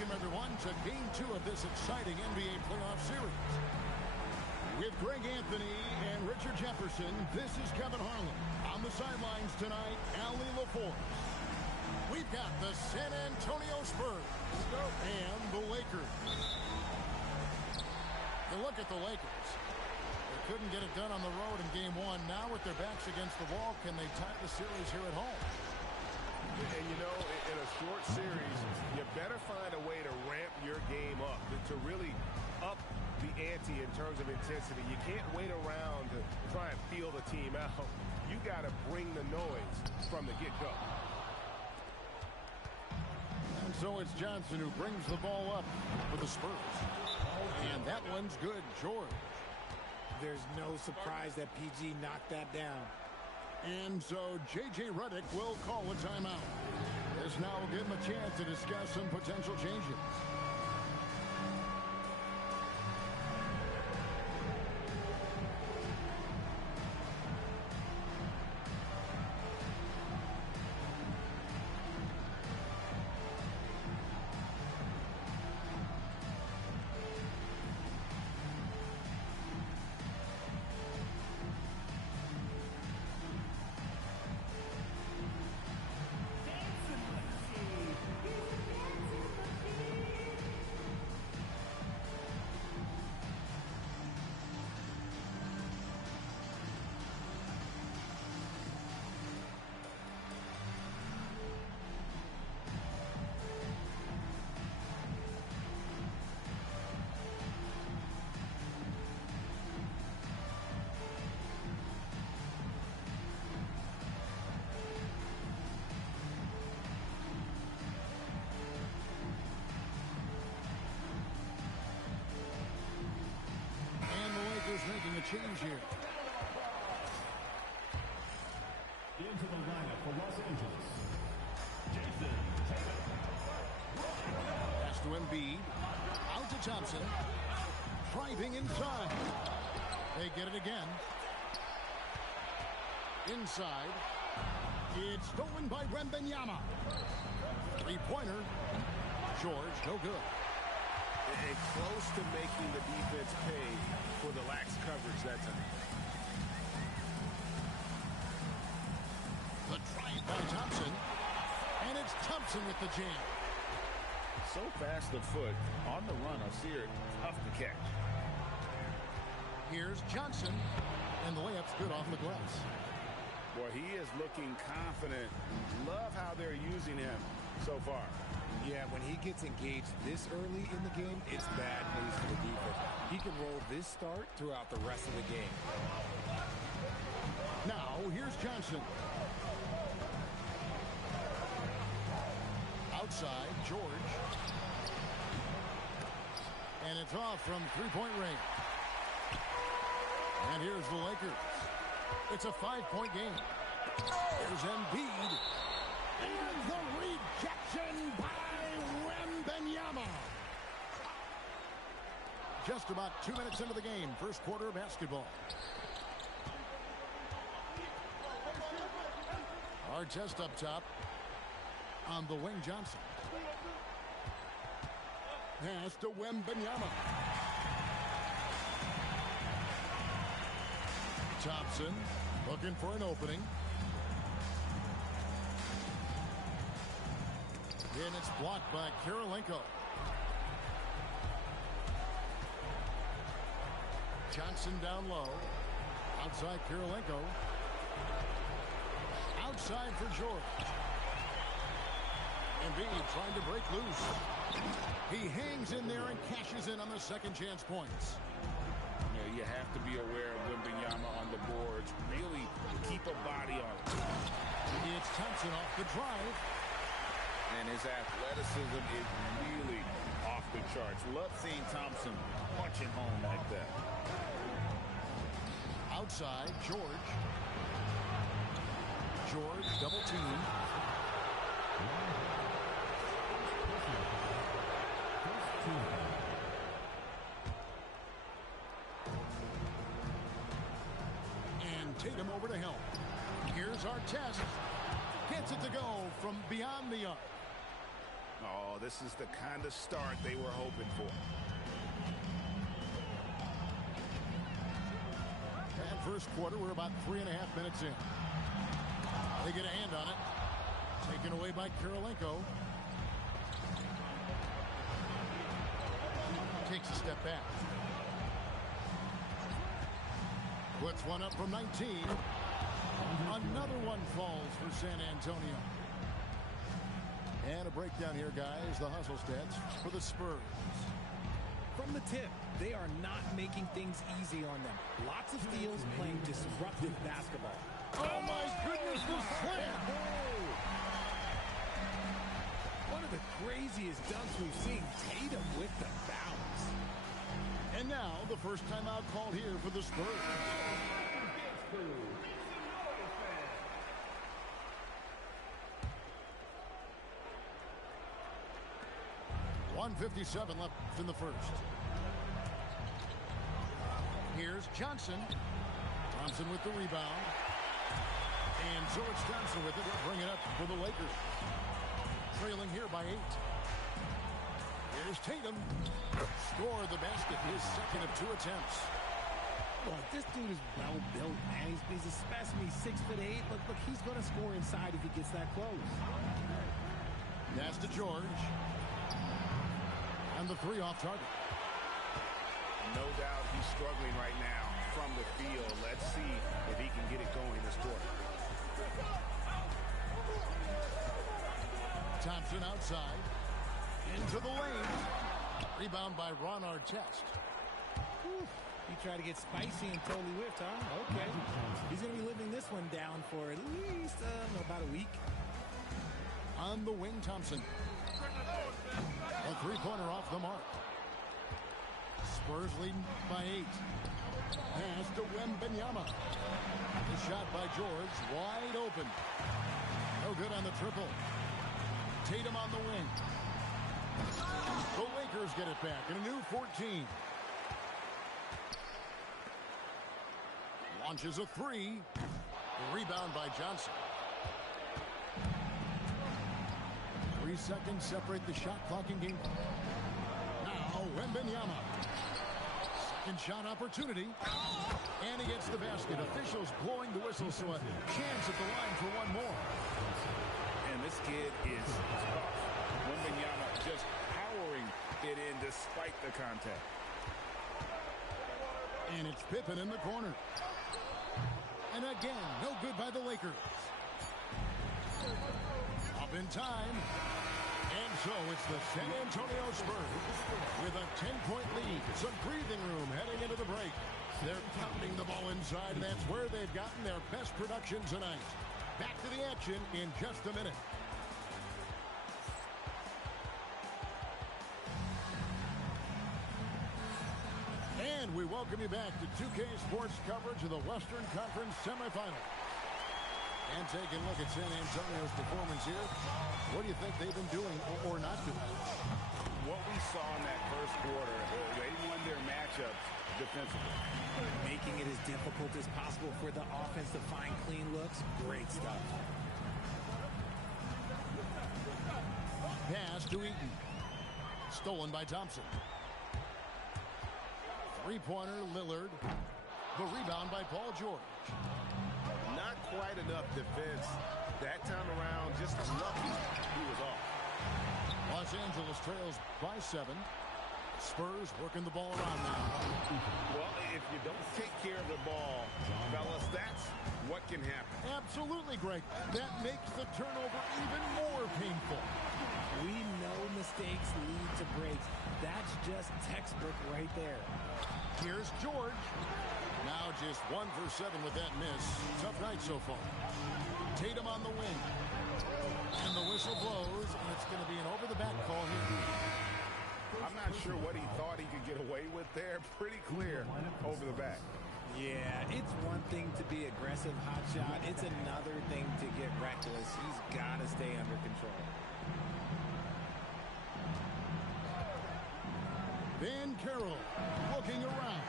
Welcome, everyone, to Game 2 of this exciting NBA playoff series. With Greg Anthony and Richard Jefferson, this is Kevin Harlan. On the sidelines tonight, Allie LaForce. We've got the San Antonio Spurs and the Lakers. You look at the Lakers. They couldn't get it done on the road in Game 1. Now with their backs against the wall, can they tie the series here at home? And, you know, in a short series, you better find a way to ramp your game up, to really up the ante in terms of intensity. You can't wait around to try and feel the team out. You got to bring the noise from the get-go. And so it's Johnson who brings the ball up for the Spurs. And that one's good, George. There's no surprise that PG knocked that down. And so J.J. Redick will call a timeout. This now will give him a chance to discuss some potential changes. Making a change here. Into the lineup for Los Angeles, Jason Tatum. Pass to Embiid. Out to Thompson. Driving inside. They get it again. Inside. It's stolen by Wembanyama. Three-pointer. George, no good. And close to making the defense pay for the lax coverage that time. The drive by Thompson. And it's Thompson with the jam. So fast of foot. On the run, I see her. Tough to catch. Here's Johnson. And the layup's good off the glass. Boy, he is looking confident. Love how they're using him so far. Yeah, when he gets engaged this early in the game, it's bad news for the defense. He can roll this start throughout the rest of the game. Now, here's Johnson. Outside, George. And it's off from three-point range. And here's the Lakers. It's a 5-point game. There's Embiid. And the rejection by Wembanyama. Just about 2 minutes into the game, first quarter of basketball. Artest up top on the wing, Johnson. Pass to Wembanyama. Thompson looking for an opening. And it's blocked by Kirilenko. Johnson down low. Outside Kirilenko. Outside for George. Embiid trying to break loose. He hangs in there and cashes in on the second chance points. Yeah, you have to be aware of Wembanyama on the boards. Really keep a body on it. It's Thompson off the drive. And his athleticism is really off the charts. Love seeing Thompson punching home like that. Outside, George. George, double team. And Tatum over to help. Here's Artest. Gets it to go from beyond the arc. Oh, this is the kind of start they were hoping for. And first quarter, we're about 3.5 minutes in. They get a hand on it. Taken away by Karolinko. Takes a step back. Puts one up from 19. Another one falls for San Antonio. And a breakdown here, guys. The hustle stats for the Spurs. From the tip, they are not making things easy on them. Lots of steals, playing disruptive basketball. Oh, my goodness, the slam! One of the craziest dunks we've seen. Tatum with the bounce. And now, the first timeout called here for the Spurs. 1:57 left in the first. Here's Johnson. Thompson with the rebound. And George Johnson with it. Bring it up for the Lakers. Trailing here by 8. Here's Tatum. Score the basket. His second of 2 attempts. Look, this dude is well built, man. He's a specimen. He's 6'8". Look, he's going to score inside if he gets that close. Pass to George. And the 3 off target. No doubt he's struggling right now from the field. Let's see if he can get it going this quarter. Thompson outside. Into the lane. Rebound by Ron Artest. He tried to get spicy and totally whiffed, huh? Okay. He's going to be living this one down for at least about a week. On the wing, Thompson. A 3-pointer off the mark. Spurs leading by 8. Pass to Wembanyama. The shot by George. Wide open. No good on the triple. Tatum on the wing. The Lakers get it back in a new 14. Launches a 3. Rebound by Johnson. 3 seconds separate the shot clock in game. Now Wembanyama. Second shot opportunity. And he gets the basket. Officials blowing the whistle, so a chance at the line for one more. And this kid is tough. Wembanyama just powering it in despite the contact. And it's Pippen in the corner. And again, no good by the Lakers. Up in time. And so it's the San Antonio Spurs with a 10-point lead. Some breathing room heading into the break. They're pounding the ball inside, and that's where they've gotten their best production tonight. Back to the action in just a minute. And we welcome you back to 2K Sports coverage of the Western Conference semifinal. And taking a look at San Antonio's performance here. What do you think they've been doing or not doing? What we saw in that first quarter, they won their matchups defensively. Making it as difficult as possible for the offense to find clean looks. Great stuff. Pass to Eaton. Stolen by Thompson. 3-pointer, Lillard. The rebound by Paul George. Not quite enough defense that time around. Just lucky he was off. Los Angeles trails by 7. Spurs working the ball around now. Well, if you don't take care of the ball, fellas, that's what can happen. Absolutely, Greg. That makes the turnover even more painful. We know mistakes lead to breaks. That's just textbook right there. Here's George. Now just 1 for 7 with that miss. Tough night so far. Tatum on the wing. And the whistle blows, and it's going to be an over-the-back call here. I'm not sure what he thought he could get away with there. Pretty clear over the back. Yeah, it's one thing to be aggressive, hot shot. It's another thing to get reckless. He's got to stay under control. Van Carroll looking around.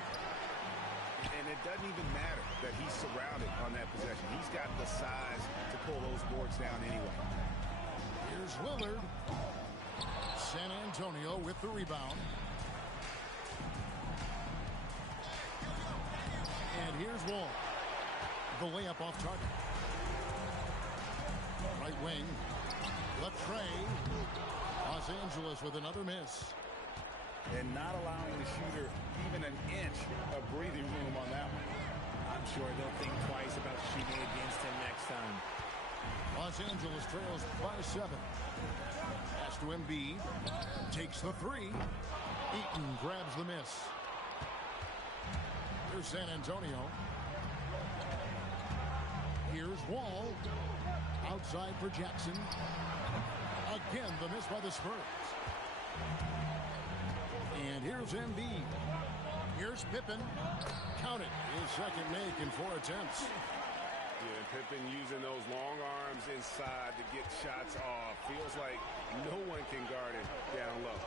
And it doesn't even matter that he's surrounded on that possession. He's got the size to pull those boards down anyway. Here's Lillard. San Antonio with the rebound. And here's Wall. The layup off target. Right wing. Latre. Los Angeles with another miss. And not allowing the shooter even an inch of breathing room on that one. I'm sure they'll think twice about shooting against him next time. Los Angeles trails by 7. Pass to Embiid. Takes the three. Eaton grabs the miss. Here's San Antonio. Here's Wall. Outside for Jackson. Again, the miss by the Spurs. And here's Embiid. Here's Pippen. Count it. His second make in 4 attempts. Yeah, Pippen using those long arms inside to get shots off. Feels like no one can guard him down low.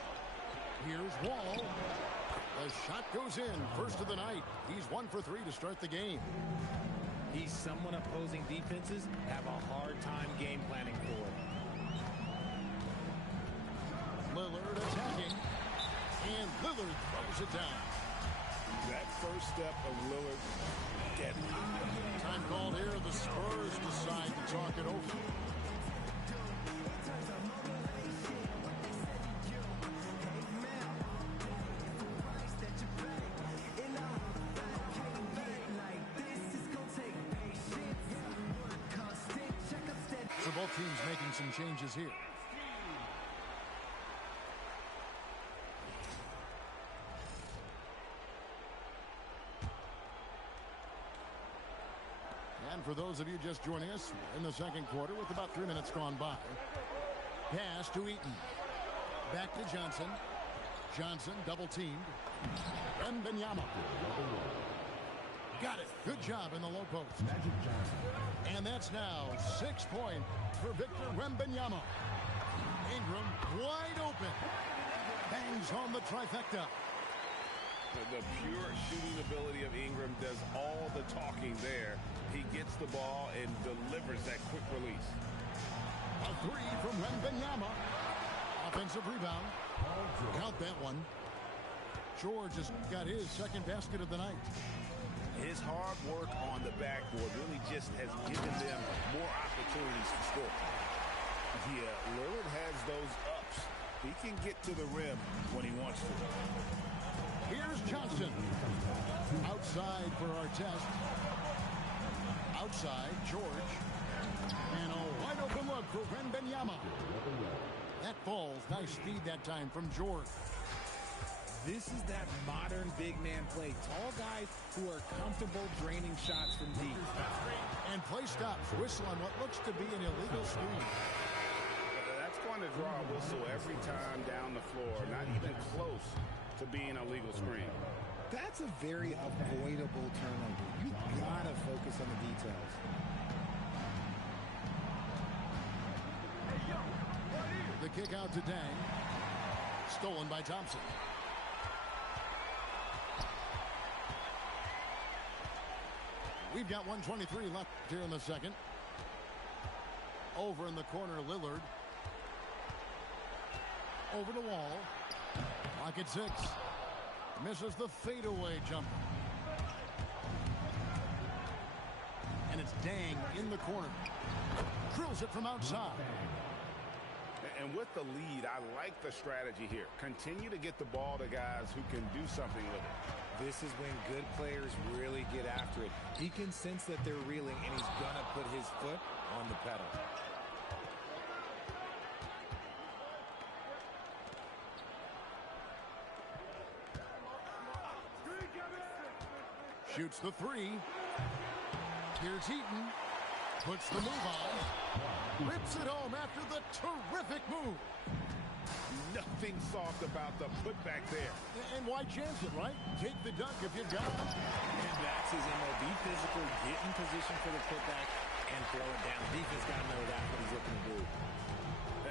Here's Wall. The shot goes in. First of the night. He's 1 for 3 to start the game. He's someone opposing defenses have a hard time game planning for. Lillard attacking. And Lillard throws it down. That first step of Lillard, deadly. Time called here. The Spurs decide to talk it over. So both teams making some changes here. And for those of you just joining us in the second quarter with about 3 minutes gone by. Pass to Eaton. Back to Johnson. Johnson double teamed. Wembanyama. Got it. Good job in the low post. Magic Johnson. And that's now 6 points for Victor Wembanyama. Ingram wide open. Bangs home the trifecta. The pure shooting ability of Ingram does all the talking there. He gets the ball and delivers that quick release. A three from Wembanyama. Offensive rebound. Count that one. George has got his second basket of the night. His hard work on the backboard really just has given them more opportunities to score. Yeah, Lillard has those ups. He can get to the rim when he wants to. Here's Johnson. Outside for Artest. Outside, George. And a wide open look for Wembanyama. That falls. Nice speed that time from George. This is that modern big man play. Tall guys who are comfortable draining shots from deep. And play stops. Whistle on what looks to be an illegal screen. That's going to draw a whistle every time down the floor. Not even close to being a legal screen. That's a very avoidable turnover. You gotta focus on the details. The kick out to Dang. Stolen by Thompson. We've got 1:23 left here in the second. Over in the corner, Lillard. Over the wall. Clock at 6. Misses the fadeaway jumper. And it's Dang in the corner. Drills it from outside. And with the lead, I like the strategy here. Continue to get the ball to guys who can do something with it. This is when good players really get after it. He can sense that they're reeling, and he's going to put his foot on the pedal. Shoots the three. Here's Eaton. Puts the move on. Rips it home after the terrific move. Nothing soft about the putback there. And why chance it, right? Take the dunk if you got it. And that's his MO. Be physical, get in position for the putback, and throw it down. Defense got to know that's what he's looking to do.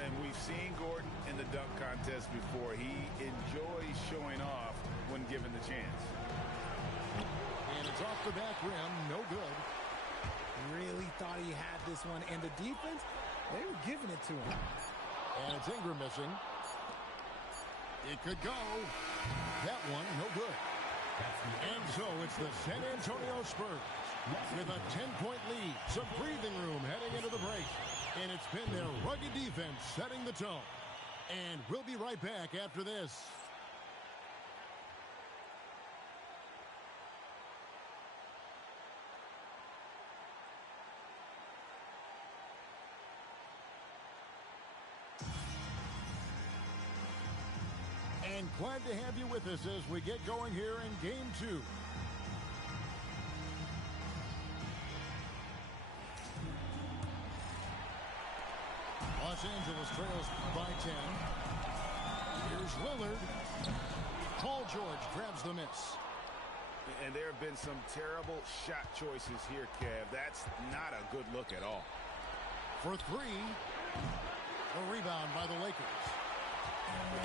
And we've seen Gordon in the dunk contest before. He enjoys showing off when given the chance. And it's off the back rim. No good. Really thought he had this one. And the defense, they were giving it to him. And it's Ingram missing. It could go. That one, no good. And so it's the San Antonio Spurs with a 10-point lead. Some breathing room heading into the break. And it's been their rugged defense setting the tone. And we'll be right back after this. And glad to have you with us as we get going here in Game 2. Los Angeles trails by 10. Here's Lillard. Paul George grabs the miss. And there have been some terrible shot choices here, Kev. That's not a good look at all. For three. A rebound by the Lakers.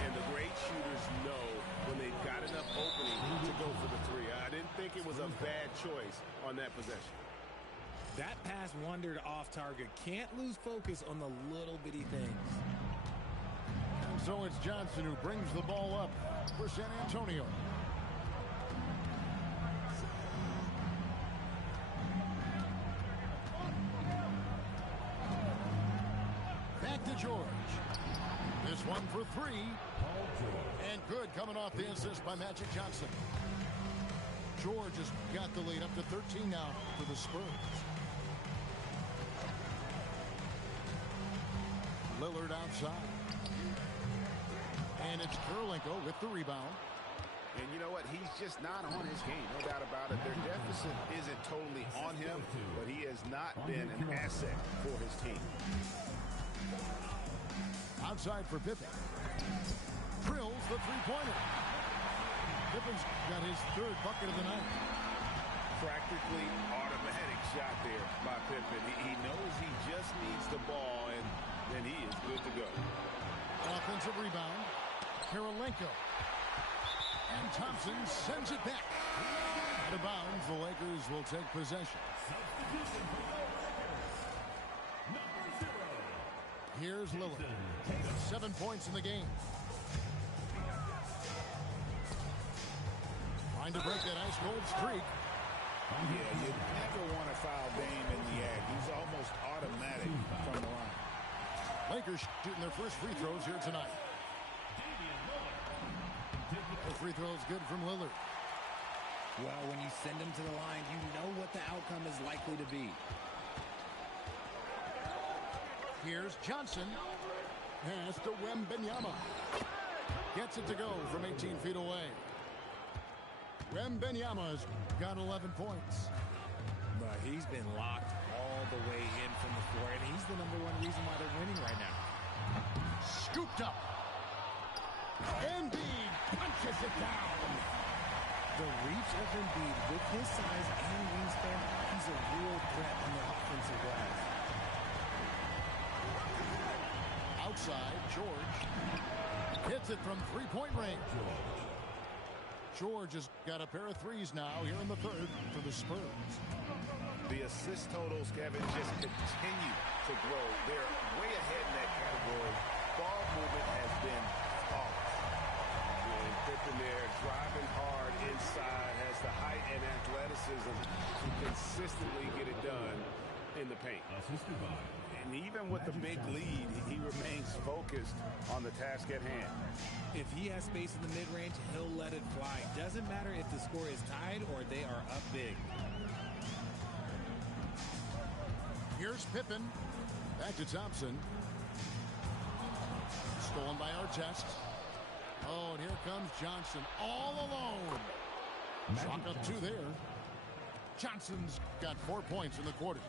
And the great shooters know when they've got enough opening to go for the three. I didn't think it was a bad choice on that possession. That pass wandered off target. Can't lose focus on the little bitty things. And so it's Johnson who brings the ball up for San Antonio. Back to George. This one for three. And good coming off the assist by Magic Johnson. George has got the lead up to 13 now for the Spurs. Lillard outside. And it's Kurylenko with the rebound. And you know what? He's just not on his game. No doubt about it. Their deficit isn't totally on him, but he has not been an asset for his team. Outside for Pippen. Drills the three-pointer. Pippen's got his third bucket of the night. Practically automatic shot there by Pippen. He knows he just needs the ball, and then he is good to go. Offensive rebound. Kurylenko. And Thompson sends it back. Out of bounds, the Lakers will take possession. Here's Lillard. 7 points in the game. Trying to break that ice-cold streak. Yeah, you never want to foul Dame in the act. He's almost automatic from the line. Lakers shooting their first free throws here tonight. The free throw is good from Lillard. Well, when you send him to the line, you know what the outcome is likely to be. Here's Johnson. Pass to Wembanyama. Gets it to go from 18 feet away. Wembanyama's got 11 points. But he's been locked all the way in from the floor, and he's the #1 reason why they're winning right now. Scooped up. Embiid punches it down. The reach of Embiid with his size and wingspan, he's a real threat on the offensive glass. Outside, George hits it from three-point range. George has got a pair of threes now here in the third for the Spurs. The assist totals, Kevin, just continue to grow. They're way ahead in that category. Ball movement has been flawless. And Pippen there driving hard inside, has the height and athleticism to consistently get it done in the paint. And even with the big lead, he remains focused on the task at hand. If he has space in the mid-range, he'll let it fly. Doesn't matter if the score is tied or they are up big. Here's Pippen. Back to Thompson. Stolen by Artest. Oh, and here comes Johnson all alone. Chalk up 2 there. Johnson's got 4 points in the quarter.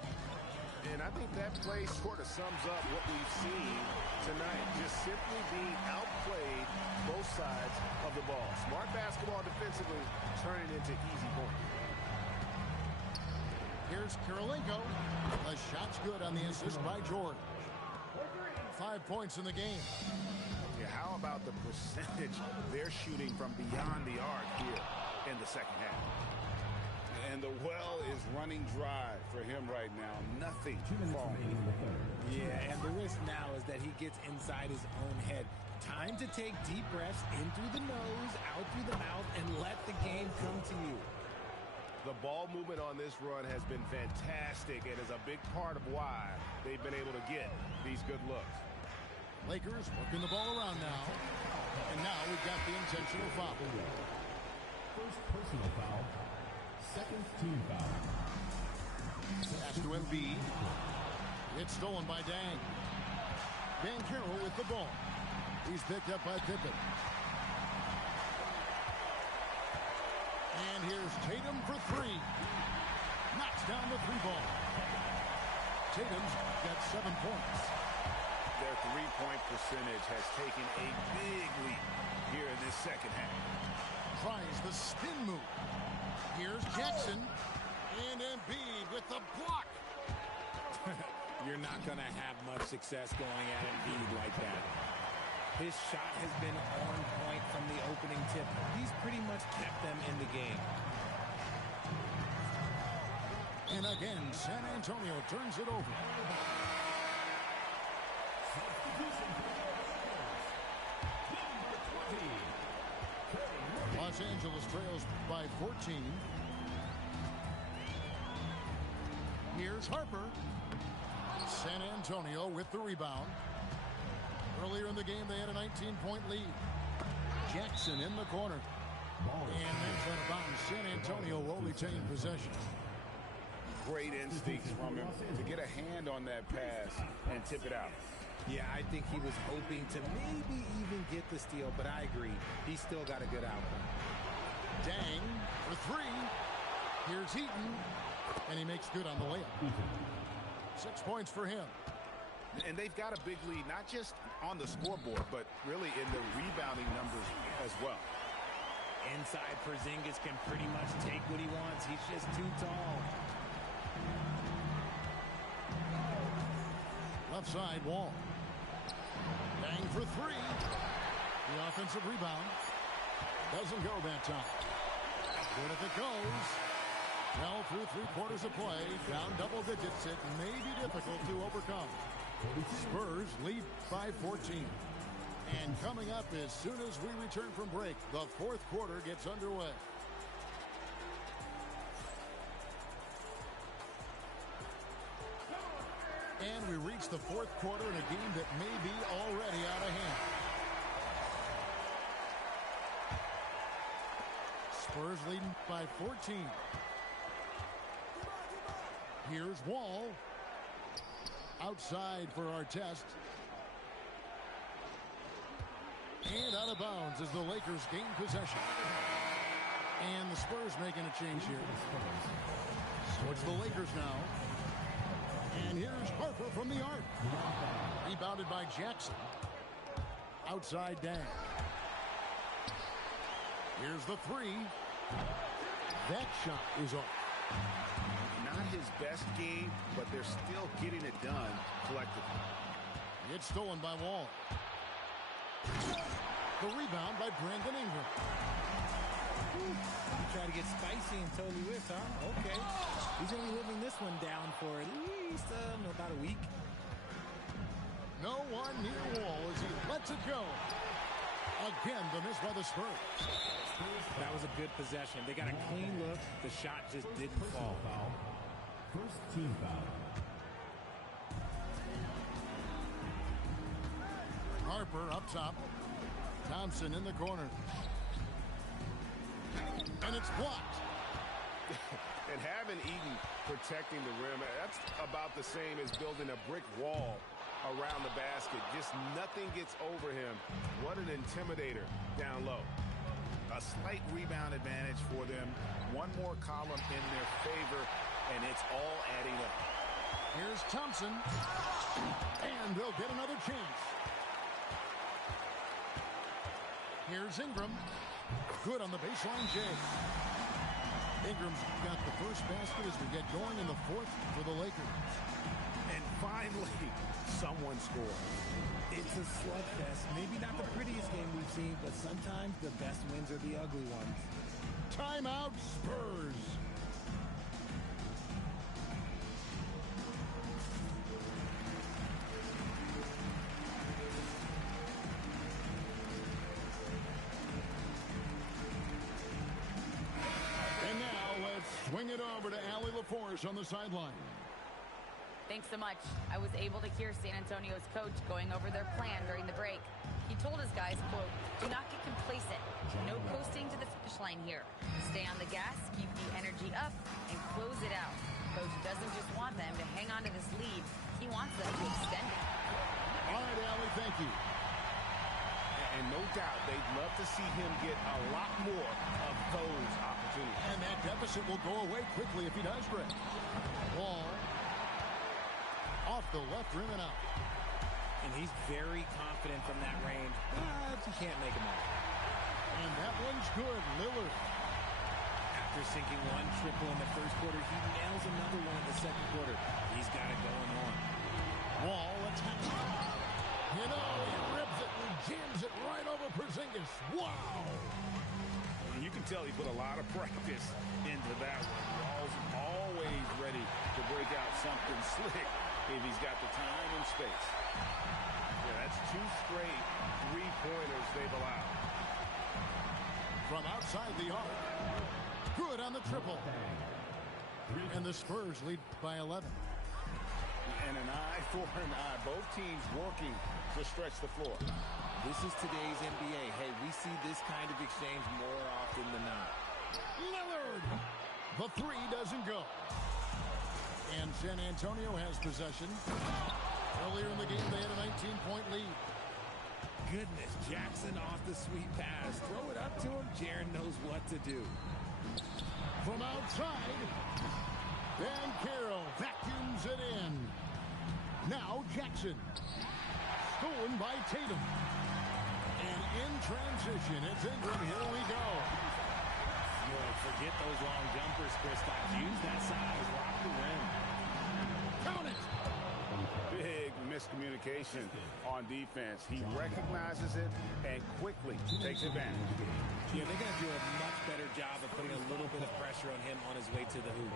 And I think that play sort of sums up what we've seen tonight. Just simply being outplayed both sides of the ball. Smart basketball defensively, turning into easy points. Here's Kurylenko. The shot's good on the assist by George. 5 points in the game. Yeah, how about the percentage they're shooting from beyond the arc here in the second half? And the well is running dry for him right now. Nothing falling. Yeah, and the risk now is that he gets inside his own head. Time to take deep breaths in through the nose, out through the mouth, and let the game come to you. The ball movement on this run has been fantastic and is a big part of why they've been able to get these good looks. Lakers working the ball around now. And now we've got the intentional foul. First personal foul. Second team foul. Pass to Embiid. It's stolen by Dang. Van Carroll with the ball. He's picked up by Pippen. And here's Tatum for three. Knocks down the three ball. Tatum's got 7 points. Their three-point percentage has taken a big leap here in this second half. Tries the spin move. Here's Jackson. And Embiid with the block. You're not going to have much success going at Embiid like that. His shot has been on point from the opening tip. He's pretty much kept them in the game. And again, San Antonio turns it over. Los Angeles trails by 14. Here's Harper. San Antonio with the rebound. Earlier in the game, they had a 19-point lead. Jackson in the corner. And that's out of bounds. San Antonio will retain possession. Great instincts from him to get a hand on that pass and tip it out. Yeah, I think he was hoping to maybe even get the steal, but I agree. He's still got a good outcome. Dang for three. Here's Heaton. And he makes good on the layup. 6 points for him. And they've got a big lead, not just on the scoreboard, but really in the rebounding numbers as well. Inside, Porzingis can pretty much take what he wants. He's just too tall. Left side, Wall. Dang for three. The offensive rebound. Doesn't go that time. Good if it goes. Well, through 3/4 of play, down double digits, it may be difficult to overcome. Spurs lead by 14. And coming up as soon as we return from break, the fourth quarter gets underway. And we reach the fourth quarter in a game that may be already out of hand. Spurs leading by 14. Here's Wall. Outside for our test. And out of bounds as the Lakers gain possession. And the Spurs making a change here. So it's the Lakers now. And here's Harper from the arc. Rebounded by Jackson. Outside Dang. Here's the three. That shot is off. Not his best game, but they're still getting it done collectively. It's stolen by Wall. The rebound by Brandon Ingram. You try to get spicy and totally whiffed, huh? Okay. He's going to be living this one down for at least about a week. No one near Wall as he lets it go. Again, the miss by the Spurs. That was a good possession. They got a clean look. The shot just didn't fall. First team foul. Harper up top. Thompson in the corner. And it's blocked. And having Eaton protecting the rim, that's about the same as building a brick wall around the basket. Just nothing gets over him. What an intimidator down low. A slight rebound advantage for them. One more column in their favor, and it's all adding up. Here's Thompson. And they'll get another chance. Here's Ingram. Good on the baseline, Jay. Ingram's got the first basket as we get going in the fourth for the Lakers. And finally, someone scored. It's a slugfest. Maybe not the prettiest game we've seen, but sometimes the best wins are the ugly ones. Timeout, Spurs. over to Allie LaForce on the sideline. Thanks so much. I was able to hear San Antonio's coach going over their plan during the break. He told his guys, quote, "Do not get complacent. No coasting to the finish line here. Stay on the gas, keep the energy up, and close it out." Coach doesn't just want them to hang on to this lead. He wants them to extend it. All right, Allie, thank you. And no doubt they'd love to see him get a lot more of those opportunities. And that deficit will go away quickly if he does, Greg. Ball off the left rim and out. And he's very confident from that range, but he can't make them all. And that one's good. Lillard. After sinking one triple in the first quarter, he nails another one in the second quarter. He's got it going on. Wall attacks. You know, he rips it and jams it right over Porzingis. Wow! And you can tell he put a lot of practice into that one. Wall's always ready to break out something slick if he's got the time and space. Yeah, that's 2 straight three-pointers they've allowed. From outside the arc. Good on the triple. And the Spurs lead by 11. And an eye for an eye. Both teams working to stretch the floor. This is today's NBA. Hey, we see this kind of exchange more often than not. Lillard! The three doesn't go. And San Antonio has possession. Earlier in the game, they had a 19-point lead. Goodness, Jackson off the sweet pass. Throw it up to him. Jaren knows what to do. From outside, Banchero vacuums it in. Now Jackson. Stolen by Tatum. And in transition, it's Ingram. Here we go. Forget those long jumpers, Kristaps. Use that size. Rock the rim. Count it. Big miscommunication on defense. He recognizes it and quickly takes advantage. Yeah, they're going to do a much better job of putting a little bit of pressure on him on his way to the hoop.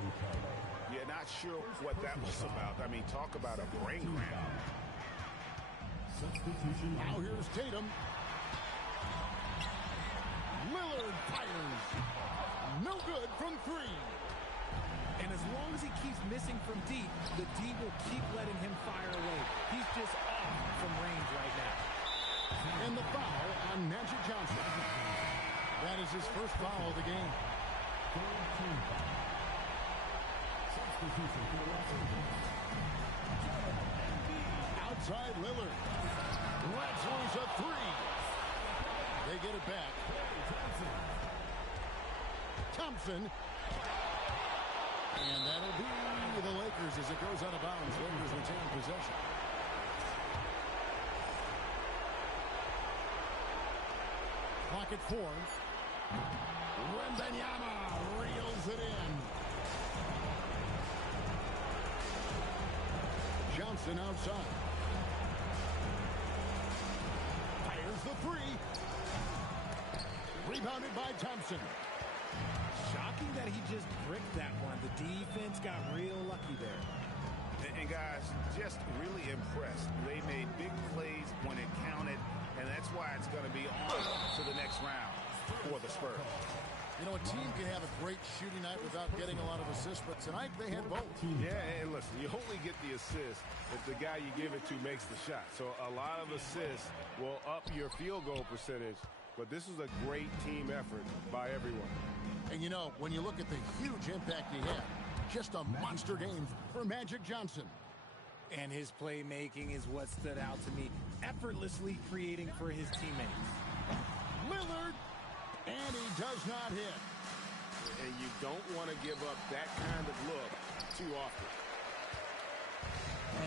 Yeah, not sure what that was about. I mean, talk about a brain cramp. Now here's Tatum. Lillard fires. No good from 3. And as long as he keeps missing from deep, the D will keep letting him fire away. He's just off from range right now. And the foul on Magic Johnson. That is his first foul of the game. Outside Lillard. Lets loose a 3. They get it back. Thompson. And that'll be the Lakers as it goes out of bounds. Lakers retain possession. Clock at 4. Wembanyama reels it in. Johnson outside. Fires the 3. Rebounded by Thompson. Shocking that he just bricked that one. The defense got real lucky there. And guys, just really impressed. They made big plays when it counted, and that's why it's going to be on to the next round for the Spurs. You know, a team can have a great shooting night without getting a lot of assists, but tonight they had both. Yeah, and listen, you only get the assist if the guy you give it to makes the shot. So a lot of assists will up your field goal percentage, but this is a great team effort by everyone. And you know, when you look at the huge impact he had, just a monster game for Magic Johnson. And his playmaking is what stood out to me, effortlessly creating for his teammates. Lillard, and he does not hit. And you don't want to give up that kind of look too often.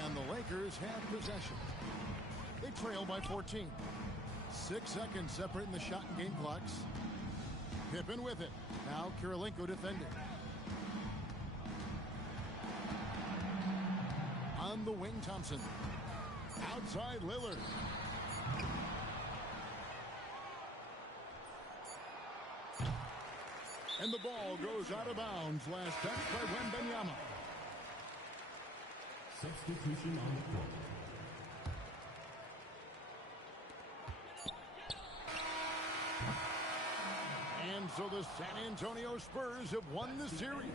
And the Lakers have possession. They trail by 14. 6 seconds separating the shot and game clocks. Pippen with it. Now Kirilenko defending. On the wing, Thompson. Outside, Lillard. And the ball goes out of bounds. Last touch by Wembanyama. Substitution on the court. And so the San Antonio Spurs have won the series.